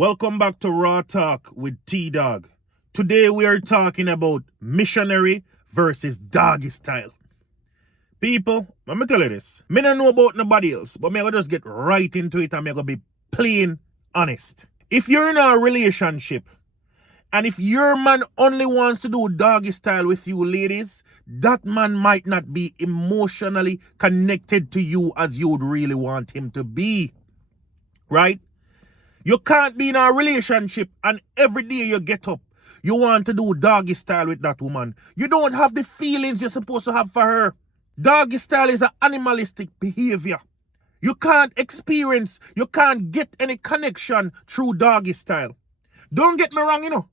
Welcome back to Raw Talk with TDawg. Today we are talking about missionary versus doggy style. People, let me tell you this. Me don't know about nobody else, but me gonna just get right into it and me gonna be plain honest. If you're in a relationship and if your man only wants to do doggy style with you ladies, that man might not be emotionally connected to you as you would really want him to be. Right? You can't be in a relationship and every day you get up, you want to do doggy style with that woman. You don't have the feelings you're supposed to have for her. Doggy style is an animalistic behavior. You can't experience, you can't get any connection through doggy style. Don't get me wrong,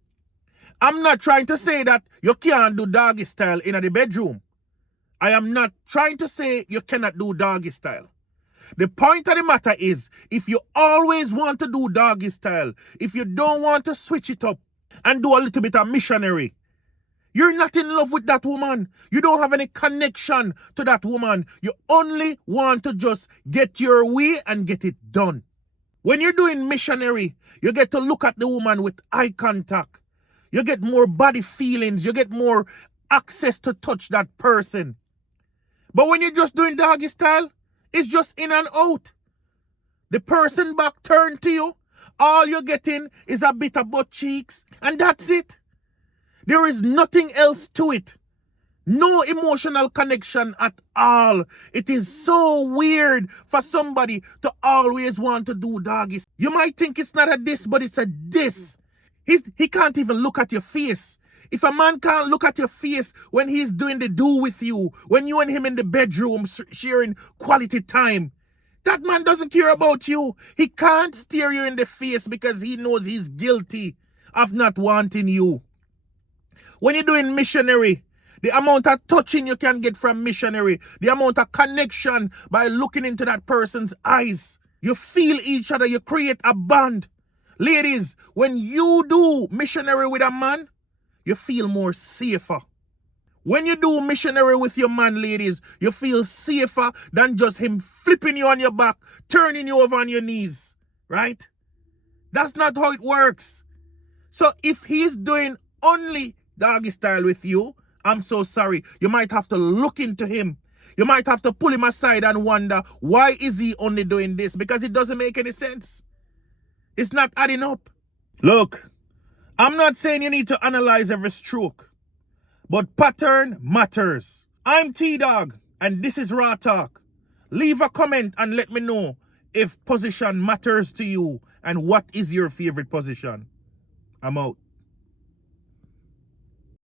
I'm not trying to say that you can't do doggy style in the bedroom. I am not trying to say you cannot do doggy style. The point of the matter is, if you always want to do doggy style, if you don't want to switch it up and do a little bit of missionary, you're not in love with that woman. You don't have any connection to that woman. You only want to just get your way and get it done. When you're doing missionary, you get to look at the woman with eye contact. You get more body feelings. You get more access to touch that person. But when you're just doing doggy style, it's just in and out. The person back turned to you. All you're getting is a bit of butt cheeks. And that's it. There is nothing else to it. No emotional connection at all. It is so weird for somebody to always want to do doggy. You might think it's not a this, but it's a this. He can't even look at your face. If a man can't look at your face when he's doing the do with you, when you and him in the bedroom sharing quality time, that man doesn't care about you. He can't stare you in the face because he knows he's guilty of not wanting you. When you're doing missionary, the amount of touching you can get from missionary, the amount of connection by looking into that person's eyes, you feel each other, you create a bond. Ladies, when you do missionary with a man, you feel more safer. When you do missionary with your man, ladies, you feel safer than just him flipping you on your back, turning you over on your knees, right? That's not how it works. So if he's doing only doggy style with you, I'm so sorry. You might have to look into him. You might have to pull him aside and wonder, why is he only doing this? Because it doesn't make any sense. It's not adding up. Look, I'm not saying you need to analyze every stroke, but pattern matters. I'm TDawg, and this is Raw Talk. Leave a comment and let me know if position matters to you and what is your favorite position. I'm out.